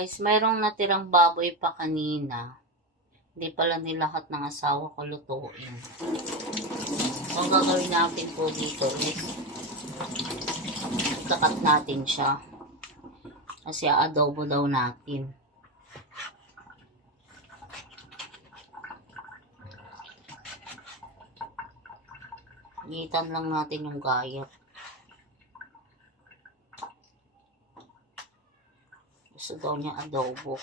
Guys, mayroong natirang baboy pa kanina. Hindi pala nilahat ng asawa ko lutuin. So, ang gagawin natin po dito is kakat natin siya. Kasi adobo daw natin. Iitan lang natin yung gayat. Gusto daw niya adobo.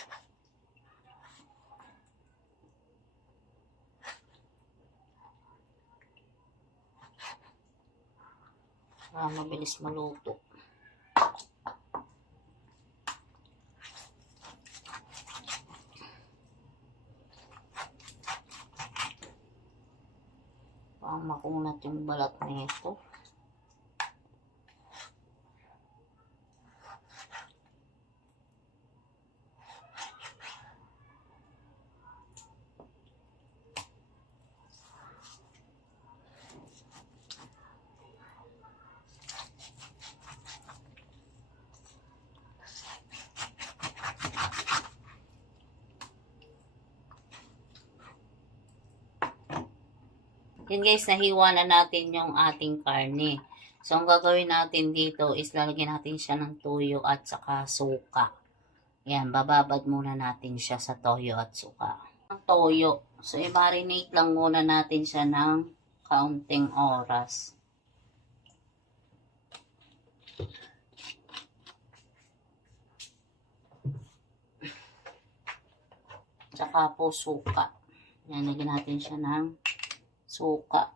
Para mabilis maluto. Parang makunat yung balat nito. Yan guys, nahiwa na natin yung ating karne. So, ang gagawin natin dito is lalagyan natin siya ng toyo at saka suka. Yan, bababad muna natin siya sa toyo at suka. Ang toyo. So, i-marinate lang muna natin siya ng kaunting oras. Tsaka po suka. Yan, lagyan natin siya ng suka.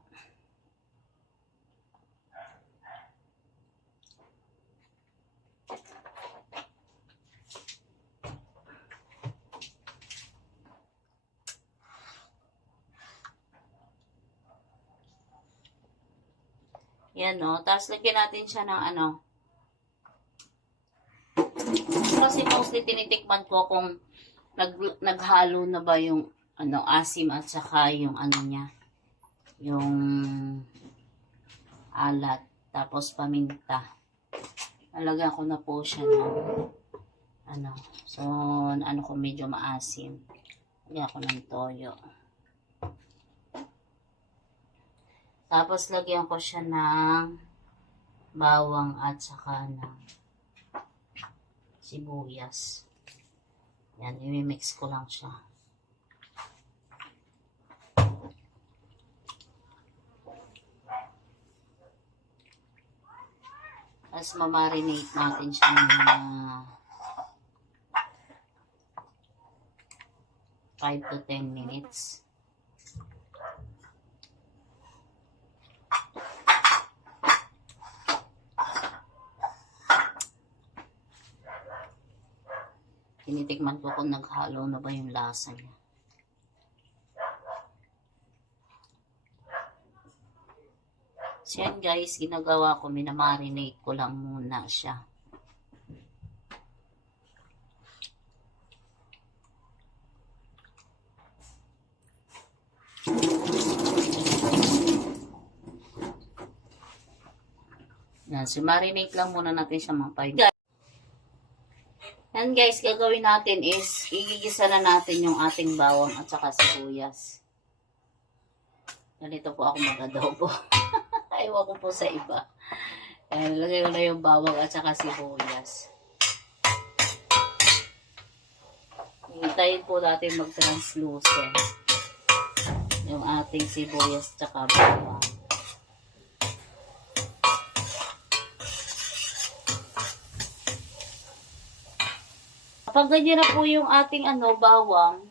Yan o. Tapos lagyan natin siya ng ano. Kasi mostly tinitikman ko kung naghalo na ba yung ano, asim at saka yung ano niya. Yung alat. Tapos paminta. Nalagyan ko na po siya ng ano. So, ano ko medyo maasim. Lagyan ko ng toyo. Tapos, lagyan ko siya ng bawang at saka ng sibuyas. Yan, i-mix ko lang siya. Tapos, mamarinate natin siya ng 5 to 10 minutes. Tinitikman ko kung naghalo na ba yung lasa niya. So yan guys, ginagawa ko, minamarinate ko lang muna siya. Yan, so marinate lang muna natin siya mga 5. Yan guys, gagawin natin is, igigisa na natin yung ating bawang at saka sibuyas. Ganito po ako mag-adobo. Ewan ko po sa iba. Yan, lagay ko na yung bawang at saka sibuyas. Hintayin po natin mag-translucent yung ating sibuyas at saka bawang. Kapag ganyan na po yung ating bawang,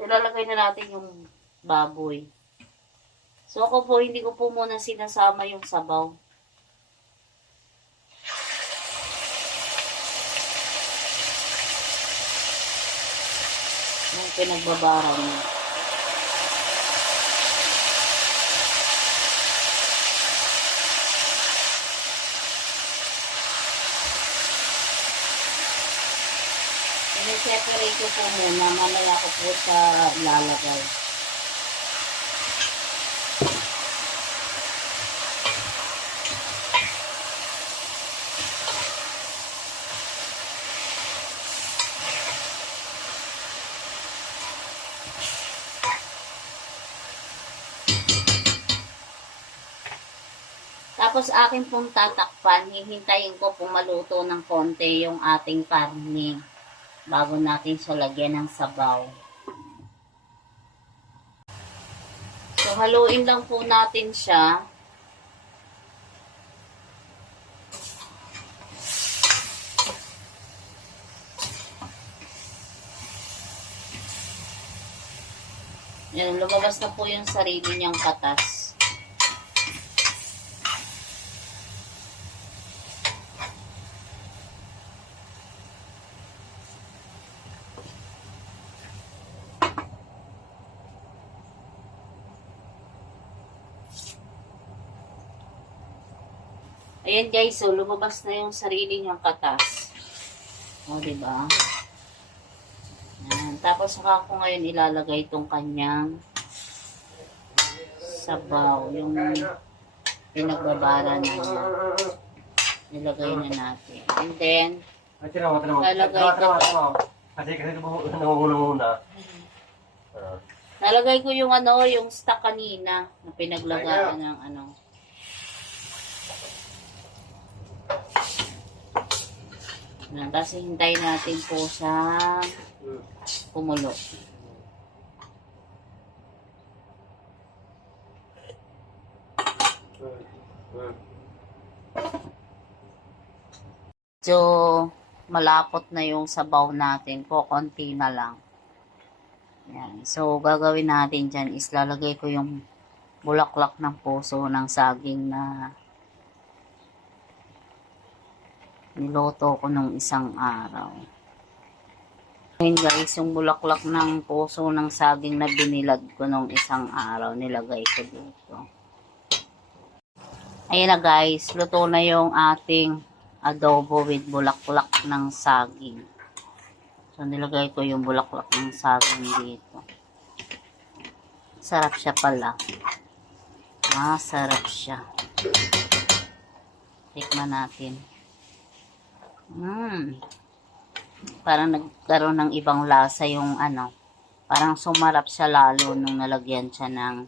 ilalagay na natin yung baboy. So ako po, hindi ko po muna sinasama yung sabaw. Yung pinagbabarang niya. I-separate ko po muna. Mamaya ko po sa lalagay. Tapos akin pong tatakpan, hihintayin ko pong maluto ng konti yung ating karne bago natin siya lagyan ng sabaw. So, haluin lang po natin siya. Yan, lumabas na po yung sarili niyang katas. Ayan guys, so lumabas na yung sarili niyang katas. O, diba? Ayan. Tapos saka ko ngayon ilalagay itong kanyang sabaw. Yung pinagbabara na niya. Nilagay na natin. And then, lalagay ko. Kasi namumuna. Nalagay ko yung yung stock kanina na pinaglagaan ng Tapos hintayin natin po sa kumulo. So, malapot na yung sabaw natin. Konti na lang. Yan. So, gagawin natin dyan is lalagay ko yung bulaklak ng puso ng saging na niloto ko nung isang araw. Ngayon guys, yung bulaklak ng puso ng saging na binilad ko nung isang araw, nilagay ko dito. Ayan na guys, luto na yung ating adobo with bulaklak ng saging. So, nilagay ko yung bulaklak ng saging dito. Sarap siya pala. Masarap siya. Tikman natin. Parang nagkaroon ng ibang lasa yung parang sumarap siya lalo nung nalagyan siya ng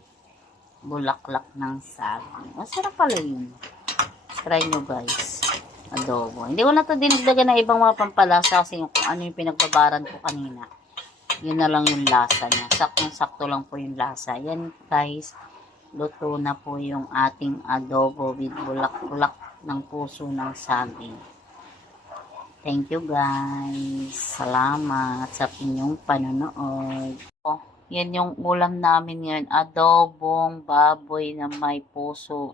bulaklak ng saging. Masarap pala yun. Try nyo guys. Adobo. Hindi ko na ito dinagdagan ng ibang mga pampalasa kasi kung ano yung pinagbabaran ko kanina. Yun na lang yung lasa niya. Saktong-sakto lang po yung lasa. Yan guys. Luto na po yung ating adobo with bulaklak ng puso ng saging. Thank you guys. Salamat sa inyong panonood. Yan yung ulam namin ngayon. Adobong baboy na may puso.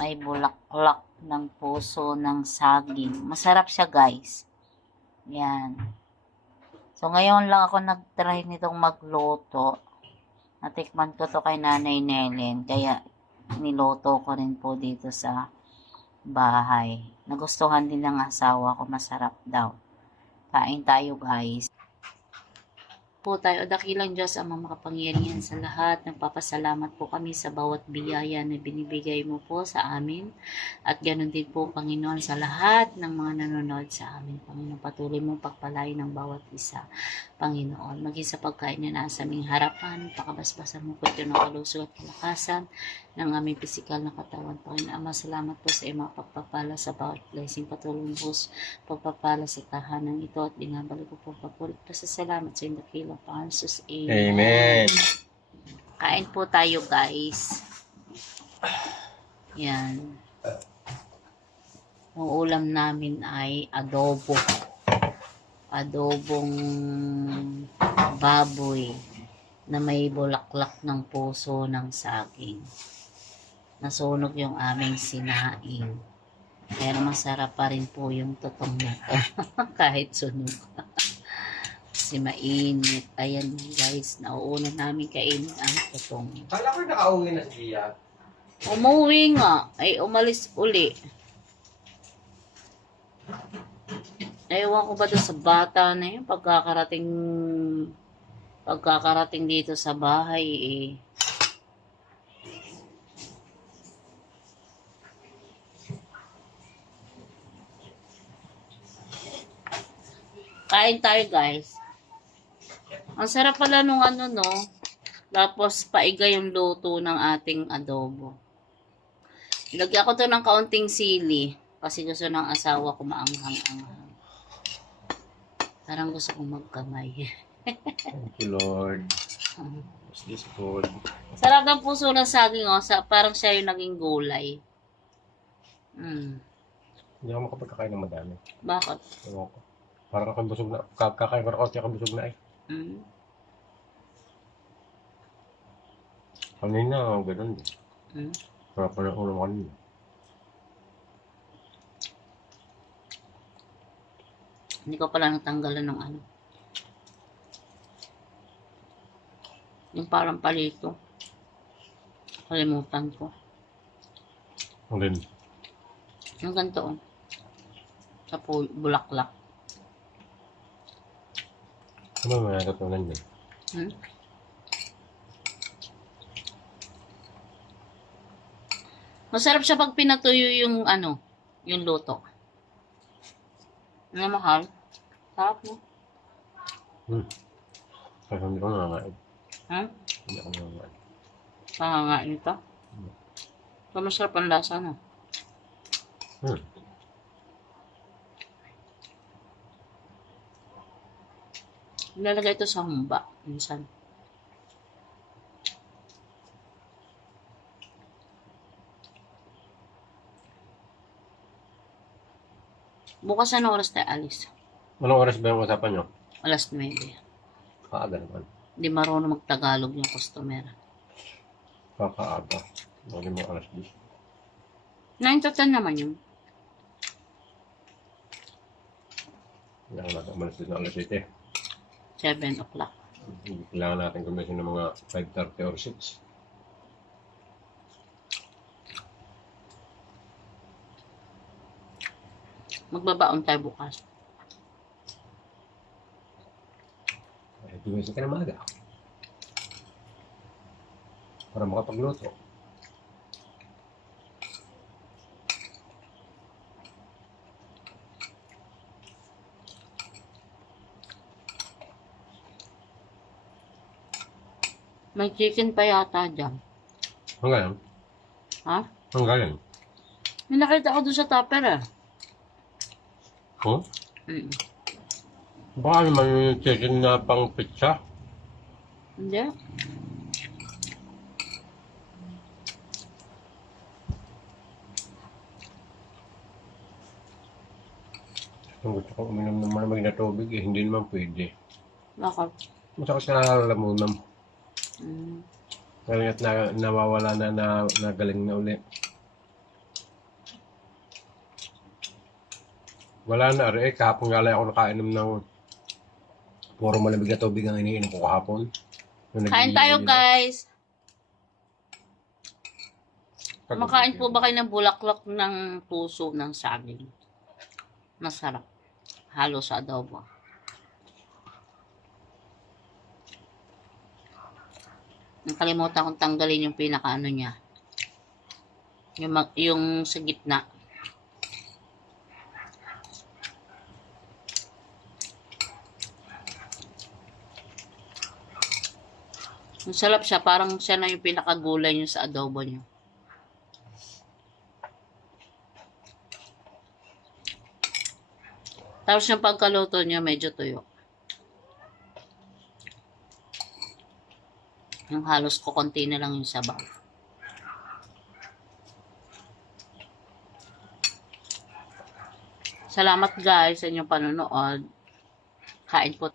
May bulaklak ng puso ng saging. Masarap siya guys. Yan. So ngayon lang ako nag-try nitong magluto. Natikman ko to kay Nanay Nelen. Kaya niloto ko rin po dito sa bahay. Nagustuhan din ng asawa ko, masarap daw. Kain tayo guys. Po tayo, dakilang Diyos ang makapangyarihan sa lahat. Nagpapasalamat po kami sa bawat biyaya na binibigay mo po sa amin. At ganoon din po, Panginoon, sa lahat ng mga nanonood sa amin. Panginoon, patuloy mo pagpalain ng bawat isa. Panginoon, maging sa pagkain na nasa aming harapan, pakabasbasan mo po ito ng kalusog at kalakasan ng aming pisikal na katawan. Panginoon, Ama, salamat po sa iyong mga pagpapala sa bawat blessing. Patuloy po pagpapala sa tahanan ito at binabalik ko po papulit pa sa salamat sa iyong dakilang Panginoon Jesus. Amen. Amen. Kain po tayo guys. Yan. Ang ulam namin ay adobo. Adobong baboy na may bulaklak ng puso ng saging. Nasunog yung aming sinaing. Pero masarap pa rin po yung tutong na to. Kahit sunog. Kasi mainit. Ayan guys, nauuna namin kainin ang tutong. Kala ko nakauwi na si Gia. Umuwi nga. Ay umalis uli. Ewan ko ba doon sa bata na yun, pagkakarating dito sa bahay eh. Kain tayo guys. Ang sarap pala nung no. Tapos paiga yung luto ng ating adobo. Lagyan ko to ng kaunting sili. Kasi gusto ng asawa ko maanghang-anghang. Parang gusto kong magkamay. Thank you, Lord. What's this food? Sarap ng puso ng saging, oh. Parang siya yung naging gulay. Hindi ako makapagkakain ng madami. Bakit? Ewan ko. Parang ako busog na. Kakain ko na kasi ako busog na eh. Mm. Kanina, ganun. Mm. Sarap pa ng ulam kanina. Hindi ko pala natanggalan ng ano. Yung parang palito. Kalimutan ko. Ang din. Yung ganito, oh. Sa bulaklak. Ano may natutunan yun? Hmm? Masarap siya pag pinatuyo yung ano, yung luto. Ano mahal? Sarap mo. Kasi hindi ko nangangain. Ha? Hindi ako nangangain. Pangangain ito? So, masarap ang lasa, no? Ilalagay ito sa humba. Minsan. Bukas ano oras tayo alis? Anong oras ba yung usapan nyo? Alas 9. Kaaga naman. Hindi marunong mag-Tagalog yung customer. Kakaaga. Hindi mo alas 10. 9 to 10 naman yun. Hindi ako natin umalis din na alas 7. 7 o'clock. Kailangan natin gumising ng mga 5:30 or 6. Magbabaon tayo bukas. Ay, gumising ka na maaga. Para makapagluto. May chicken pa yata dyan. Ang galing. Ha? Ang galing. May nakita ko doon sa tupper eh. Oh? Mm. Baka naman yung chicken na pang pizza. Hindi. Kung gusto kong uminom ng malamig na tubig, eh, hindi naman pwede. Bakit? Masakit sa lalamunan. Mm. Ngayon at nawawala na galing na uli. Wala na rin. Kahapon nga lang ako nakainom ng puro malamig na tubig ang iniinom ko kahapon. Kain tayo guys. Makain po ba kayo ng bulaklak ng puso ng saging? Masarap. Halo sa adobo. Nakalimutan kong tanggalin yung pinaka-ano niya. Yung sa gitna. Masarap siya. Parang siya na yung pinakagulay niyo sa adobo niyo. Tapos yung pagkaluto niya medyo tuyo. Yung halos ko konti na lang yung sabaw. Salamat guys sa inyong panonood. Kain po.